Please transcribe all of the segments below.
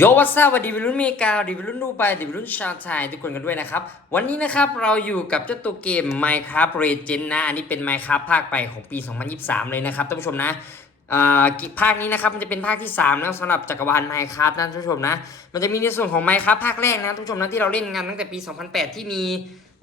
โยวัสวัสดีวิรุ่นเมกาสวัสดีวิรุ่นดูไบสวัสดีวิรุ่นชาวไทยทุกคนกันด้วยนะครับ วันนี้นะครับเราอยู่กับเจ้าตัวเกม Minecraft Legend นะ อันนี้เป็น Minecraft ภาคไปของปี 2023 เลยนะครับท่านผู้ชมนะอ่าภาคนี้นะครับมันจะเป็นภาคที่3นะสำหรับจักรวาล Minecraft นะท่านผู้ชมนะ มันจะมีในส่วนของ Minecraft ภาคแรกนะท่านผู้ชมนะที่เราเล่นกันตั้งแต่ปี 2008 ที่มี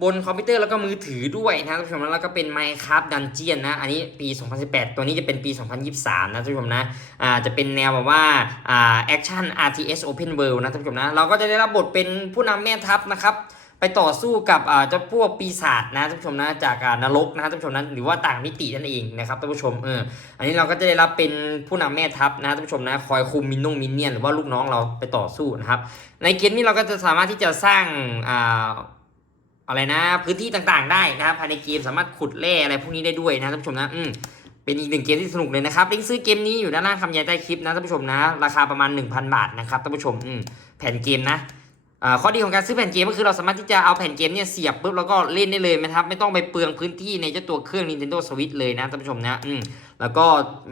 บนคอมพิวเตอร์แล้วก็มือถือด้วยนะท่านผู้ชมนะแล้วก็เป็น Minecraft Dungeon นะ อันนี้ปี 2018 ตัวนี้จะเป็นปี 2023 นะท่านผู้ชมนะ อ่า จะเป็นแนวแบบว่า อ่าแอคชั่น RTS Open World นะท่านผู้ชมนะ เราก็จะได้รับบทเป็นผู้นำแม่ทัพนะครับไปต่อสู้กับอ่าเจ้าพวกปีศาจนะท่านผู้ชมนะจากนรกนะท่านผู้ชมนะหรือว่าต่างมิตินั่นเองนะครับท่านผู้ชมเอออันนี้เราก็จะได้รับเป็นผู้นำแม่ทัพนะท่านผู้ชมนะคอยคุมมินนงมินเนี่ยนหรือว่าลูกน้องเราไปต่อสู้นะครับในเกมนี้เราก็จะสามารถที่จะสร้างอ่า อะไรนะ พื้นที่ต่างๆได้นะครับภายในเกมสามารถขุดแร่อะไรพวกนี้ได้ด้วยนะท่านผู้ชมนะอืมเป็นอีกหนึ่งเกมที่สนุกเลยนะครับลิงก์ซื้อเกมนี้อยู่ด้านล่างคำยายใต้คลิปนะท่านผู้ชมนะ ราคาประมาณ 1,000 บาทนะครับท่านผู้ชมอืมแผ่นเกมนะอ่าข้อดีของการซื้อแผ่นเกมก็คือเราสามารถที่จะเอาแผ่นเกมเนี่ยเสียบปุ๊บแล้วก็เล่นได้เลยนะครับไม่ต้องไปเปลืองพื้นที่ในเจ้าตัวเครื่อง Nintendo Switch เลยนะท่านผู้ชมนะอืม แล้วก็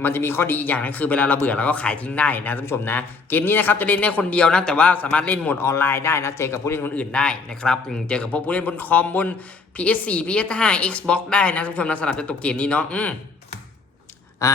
มันจะมีข้อดีอีกอย่างนึงคือเวลาเราเบื่อเราก็ขายทิ้งได้นะท่านผู้ชมนะ เกมนี้นะครับจะเล่นได้คนเดียวนะ แต่ว่าสามารถเล่นโหมดออนไลน์ได้นะ เจอกับผู้เล่นคนอื่นได้นะครับเจอกับพวกผู้เล่นบนคอมบน PS4 PS5 Xbox ได้นะท่านผู้ชมนะสำหรับจะตกเกมนี้เนาะอืมอ่า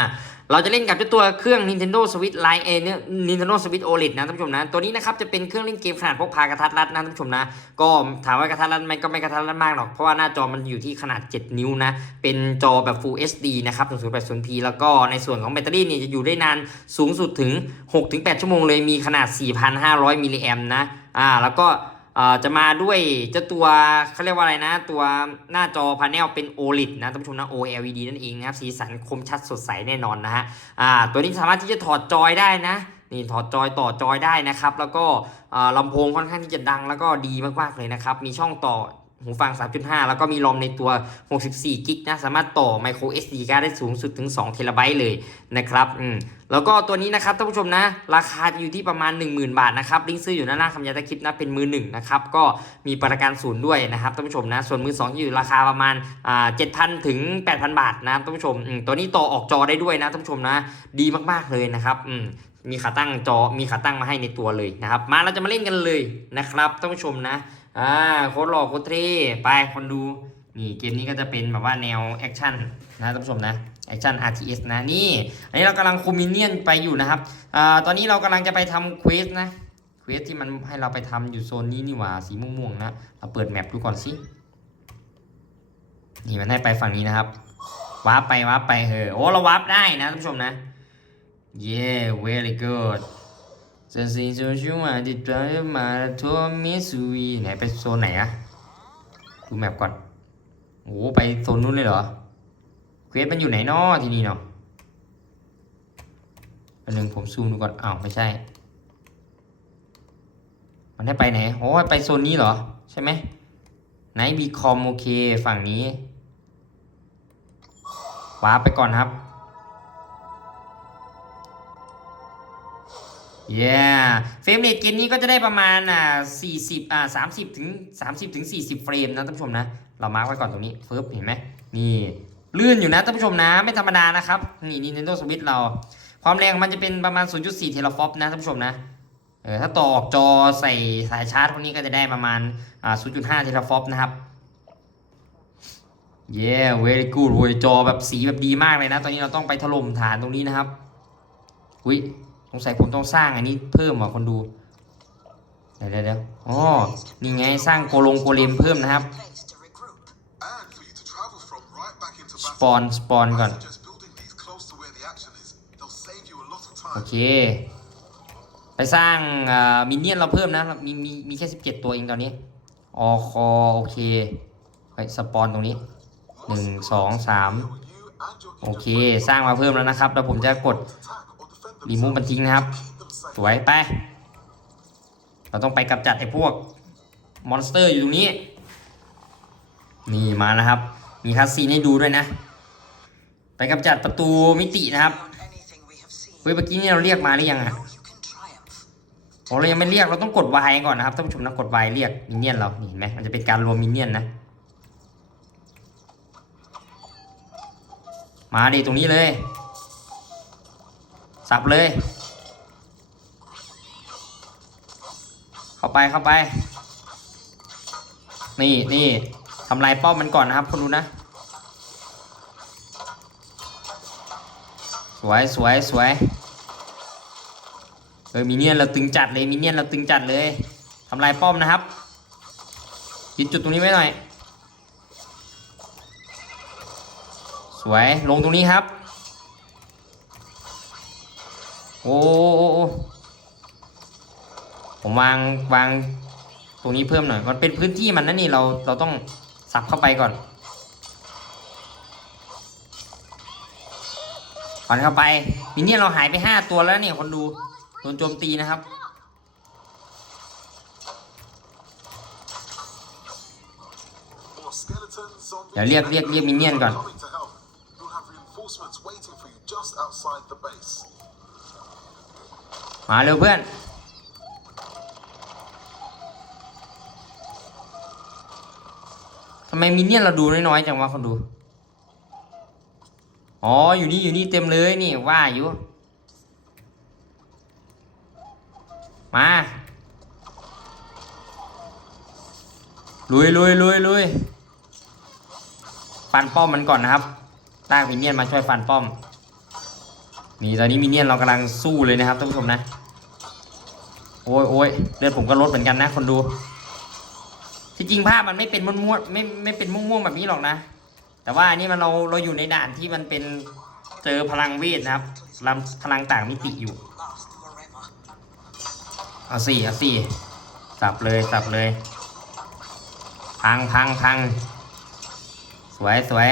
เราจะเล่นกับเจ้าตัวเครื่อง Nintendo Switch Lite เอเนี่ย Nintendo Switch OLED นะท่านผู้ชมนะ ตัวนี้นะครับจะเป็นเครื่องเล่นเกมขนาดพกพากระทัดรัดนะท่านผู้ชมนะ ก็ถามว่ากระทัดรัดไหมก็ไม่กระทัดรัดมากหรอก เพราะว่าหน้าจอมันอยู่ที่ขนาด 7 นิ้วนะ เป็นจอแบบ Full HD นะครับ 1080p แล้วก็ในส่วนของแบตเตอรี่เนี่ยจะอยู่ได้นานสูงสุดถึง 6-8 ชั่วโมงเลย มีขนาด 4,500 มิลลิแอมนะ อ่า แล้วก็ จะมาด้วยเจ้าตัวเขาเรียกว่าอะไรนะ ตัวหน้าจอพาเนลเป็น OLED นะท่านผู้ชมนะ OLED นั่นเองนะครับสีสันคมชัดสดใสแน่นอนนะฮะตัวนี้สามารถที่จะถอดจอยได้นะนี่ถอดจอยต่อจอยได้นะครับ แล้วก็ลำโพงค่อนข้างที่จะดังแล้วก็ดีมากๆเลยนะครับ มีช่องต่อ หูฟัง 3.5 แล้วก็มีรอมในตัว 64 กิกนะ สามารถต่อ micro SD card ได้สูงสุดถึง2เทราไบต์เลยนะครับ อืม แล้วก็ตัวนี้นะครับท่านผู้ชมนะ ราคาอยู่ที่ประมาณ 10,000 บาทนะครับ ลิงก์ซื้ออยู่ด้าหนล่าคำยาตะคลิปนะ เป็นมือหนึ่งนะครับ ก็มีประกันศูนย์ด้วยนะครับท่านผู้ชมนะ ส่วนมือสองอยู่ราคาประมาณอ่า7,000 ถึง 8,000 บาทนะท่านผู้ชม อืม ตัวนี้ต่อออกจอได้ด้วยนะท่านผู้ชมนะ ดีมากๆเลยนะครับ อืมมีขาตั้งจอ มีขาตั้งมาให้ในตัวเลยนะครับ มาเราจะมาเล่นกันเลยนะครับท่านผู้ชมนะ อ่าโคตรหล่อโคตรเท่ไปคนดู นี่เกมนี้ก็จะเป็นแบบว่าแนวแอคชั่นนะท่านผู้ชมนะแอคชั่น RTS นะนี่อันนี้เรากำลังคุมมินเนี่ยนไปอยู่นะครับอ่าตอนนี้เรากำลังจะไปทำเควสนะเควสที่มันให้เราไปทำอยู่โซนนี้นี่หว่าสีม่วงๆนะเราเปิดแมปดูก่อนสินี่มันให้ไปฝั่งนี้นะครับวาร์ปไปวาร์ปไปเฮอโอ้เราวาร์ปได้นะท่านผู้ชมนะ yeah very good เซนซีโซชิวมาติดตัวมาทัวมิซูวีไหนไปโซนไหนอะดูแมพก่อนโอ้ไปโซนนู้นเลยเหรอเควสมันอยู่ไหนนอที่นี่เนาะอันหนึ่งผมซูมดูก่อนอ้าวไม่ใช่ มันให้ไปไหนโอ้ไปโซนนี้เหรอ ใช่ไหมไหนบีคอมโอเคฝั่งนี้ว้าไปก่อนครับ เย้เฟรมเรทเกมนี้ก็จะได้ประมาณอ่า40อ่า30ถึง30ถึง40เฟรมนะท่านผู้ชมนะ เรามาร์กไว้ก่อนตรงนี้เฟิร์บเห็นไหมนี่ลื่นอยู่นะท่านผู้ชมนะ ไม่ธรรมดานะครับนี่ Nintendo Switch เรา ความแรงมันจะเป็นประมาณ 0.4 เทราฟอปนะท่านผู้ชมนะเออถ้าต่อออกจอใส่สายชาร์จพวกนี้ก็จะได้ประมาณอ่า0.5 เทราฟอปนะครับเย้ very good โว้ยจอแบบสีแบบดีมากเลยนะ ตอนนี้เราต้องไปถล่มฐานตรงนี้นะครับอุ้ย สงสัยผมต้องสร้างอันนี้เพิ่มว่ะคนดูเดี๋ยวเดี๋ยวอ๋อนี่ไงสร้างโกลงโกเลมเพิ่มนะครับสปอนสปอนก่อนโอเค ไปสร้างมินเนี่ยนเราเพิ่มนะมีมีมีแค่ 17 ตัวเองตอนนี้ออคอโอเคไปสปอนตรงนี้หนึ่งสองสามโอเค สร้างมาเพิ่มแล้วนะครับ แล้วผมจะกด รีมูฟมันทิ้งนะครับ สวยไป เราต้องไปกำจัดไอ้พวกมอนสเตอร์อยู่ตรงนี้ นี่มานะครับ มีคัสซีนให้ดูด้วยนะ ไปกำจัดประตูมิตินะครับ เฮ้ยเมื่อกี้นี่เราเรียกมาหรือยังอะโอ้เรายังไม่เรียก เราต้องกด Y ก่อนนะครับท่านผู้ชมนะกด Y เรียกมินเนี่ยนเรานี่เห็นไหมมันจะเป็นการรวมมินเนี่ยนนะ มาดิตรงนี้เลย สับเลย เข้าไปเข้าไป นี่นี่ทำลายป้อมมันก่อนนะครับคนดูนะ สวยสวยสวยเออมินเนี่ยนเราตึงจัดเลยมินเนี่ยนเราตึงจัดเลยทำลายป้อมนะครับยึดจุดตรงนี้ไว้หน่อย สวยลงตรงนี้ครับ อ้โอ้ผมวางวางตรงนี้เพิ่มหน่อย มันเป็นพื้นที่มันนะนี่เราเราต้องสับเข้าไปก่อนก่อนเข้าไปมินเนี่ยเราหายไปห้าตัวแล้วเนี่ยคนดูโดนโจมตีนะครับ เดี๋ยวเรียกเรียกเรียกมินเนี่ยนก่อน reinforcements waiting for you just outside the base. มาเร็วเพื่อน ทำไมมินเนี่ยนเราดูน้อยๆจังวะคนดู อ๋อ อยู่นี่อยู่นี่เต็มเลยนี่ว่าอยู่ มาลุยลุยลุยลุยฟันป้อมมันก่อนนะครับลากมินเนี่ยนมาช่วยฟันป้อมนี่ตอนนี้มินเนี่ยนเรากำลังสู้เลยนะครับท่านผู้ชมนะ โอ้ยโอ้ยเลือดผมก็ลดเหมือนกันนะคนดู ที่จริงภาพมันไม่เป็นม้วนๆไม่ไม่เป็นม่วงๆแบบนี้หรอกนะ แต่ว่าอันนี้มันเราเราอยู่ในด่านที่มันเป็นเจอพลังเวทนะครับพลังพลังต่างมิติอยู่ เอาสี่เอาสี่สับเลยสับเลย พังพังพังสวยสวย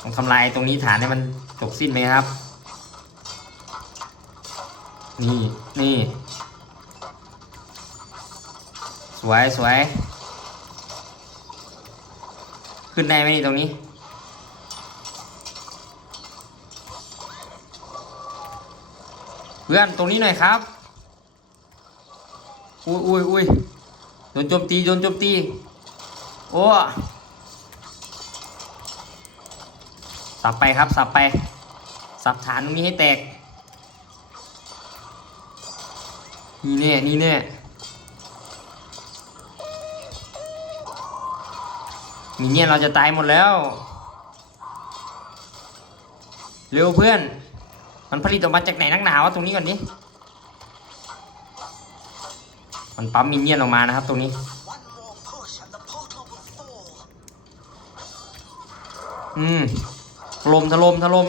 ต้องทำลายตรงนี้ฐานให้มันจบสิ้นไหมครับ นี่นี่ สวยสวย ขึ้นได้ไหมนี่ตรงนี้ เพื่อนตรงนี้หน่อยครับ อุ้ยอุ้ยอุ้ยโดนโจมตีโดนโจมตี โอ้สับไปครับ สับไป สับฐานตรงนี้ให้แตก นี่แน่นี่แน่มีเนี่ยเราจะตายหมดแล้ว เร็วเพื่อน มันผลิตออกมาจากไหนนักหนาวะตรงนี้ก่อนดิมันปั๊มมินเนี่ยนออกมานะครับตรงนี้ อืมถล่มถล่มถล่ม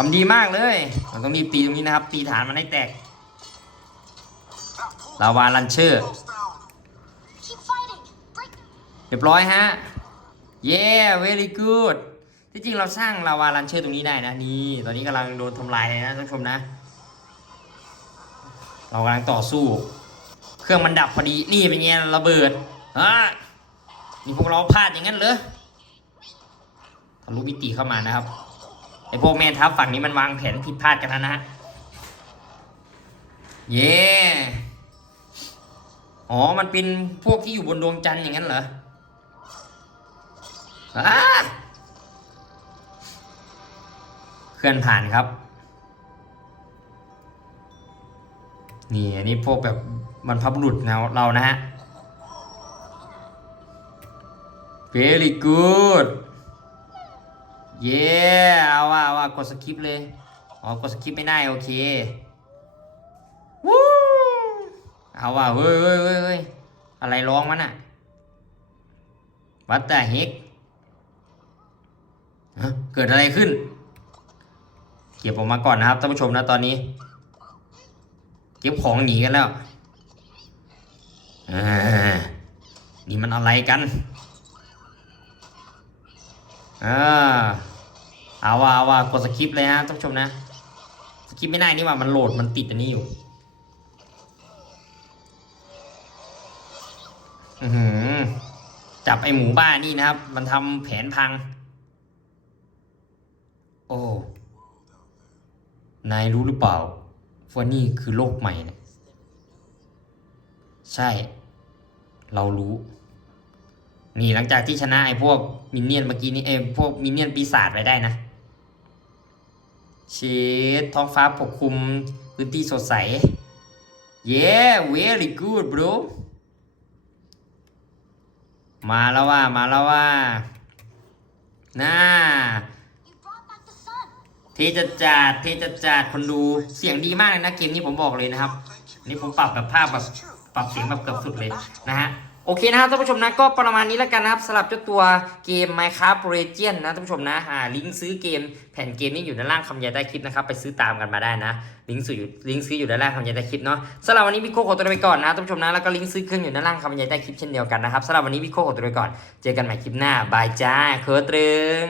ทำดีมากเลย เราต้องรีบตีตรงนี้นะครับ ตีฐานมันให้แตก ลาวาลันเชอร์ เรียบร้อยฮะ เย้ very good ที่จริงเราสร้างลาวาลันเชอร์ตรงนี้ได้นะ นี่ ตอนนี้กำลังโดนทำลายนะท่านผู้ชมนะ เรากำลังต่อสู้ เครื่องมันดับพอดี นี่เป็นไงระเบิดฮะนี่พวกเราพลาดอย่างนั้นเหรอทะลุมิติเข้ามานะครับ ไอพวกแม่ทัพฝั่งนี้มันวางแผนผิดพลาดกันแล้วนะฮะเย้อ๋อ มันเป็นพวกที่อยู่บนดวงจันทร์อย่างนั้นเหรออาเคลื่อนผ่านครับ นี่อันนี้พวกแบบบรรพบุรุษเราเรานะฮะ very good เย้เอาว่าเอาว่ากดสคิปเลย อ๋อกดสคิปไม่ได้โอเควู้เอาว่าเฮ้ยเฮ้ยเฮ้ยอะไรร้องมันอะ What the heck ฮะเกิดอะไรขึ้น เก็บออกมาก่อนนะครับท่านผู้ชมนะตอนนี้ เก็บของหนีกันแล้วนี่มันอะไรกัน อ่าเอาว่าเอาว่ากดสคริปต์เลยฮะท่านผู้ชมนะ สคริปต์ไม่ได้นี่ว่ามันโหลดมันติดอันนี้อยู่อือหือจับไอหมูบ้านี่นะครับ มันทำแผนพัง โอ้ นายรู้หรือเปล่าว่านี่คือโลกใหม่นะใช่ เรารู้ นี่หลังจากที่ชนะไอ้พวกมินเนี่ยนเมื่อกี้นี้เอ้พวกมินเนี่ยนปีศาจไปได้นะเชดท้องฟ้าปกคลุมพื้นที่สดใส yeah very good bro มาแล้วว่า มาแล้วว่าน่า You brought back the sun. เทจะจัดเทจะจัดคนดูเสียงดีมากเลยนะเกมนี้ผมบอกเลยนะครับ นี่ผมปรับแบบภาพแบบปรับเสียงแบบเกือบสุดเลยนะฮะ โอเคนะครับท่านผู้ชมนะก็ประมาณนี้แล้วกันนะครับสำหรับเจ้าตัวเกม Minecraft Region นะท่านผู้ชมนะอ่าลิงก์ซื้อเกมแผ่นเกมนี้อยู่ด้านล่างคำบรรยายใต้คลิปนะครับไปซื้อตามกันมาได้นะลิงก์ซื้ออยู่ลิงก์ซื้ออยู่ด้านล่างคำบรรยายใต้คลิปเนาะสำหรับวันนี้พี่โคขอตัวไปก่อนนะท่านผู้ชมนะแล้วก็ลิงก์ซื้อเครื่องอยู่ด้านล่างคำบรรยายใต้คลิปเช่นเดียวกันนะครับสำหรับวันนี้พี่โคขอตัวไปก่อน เจอกันใหม่คลิปหน้าบายจ้าเคอตรึง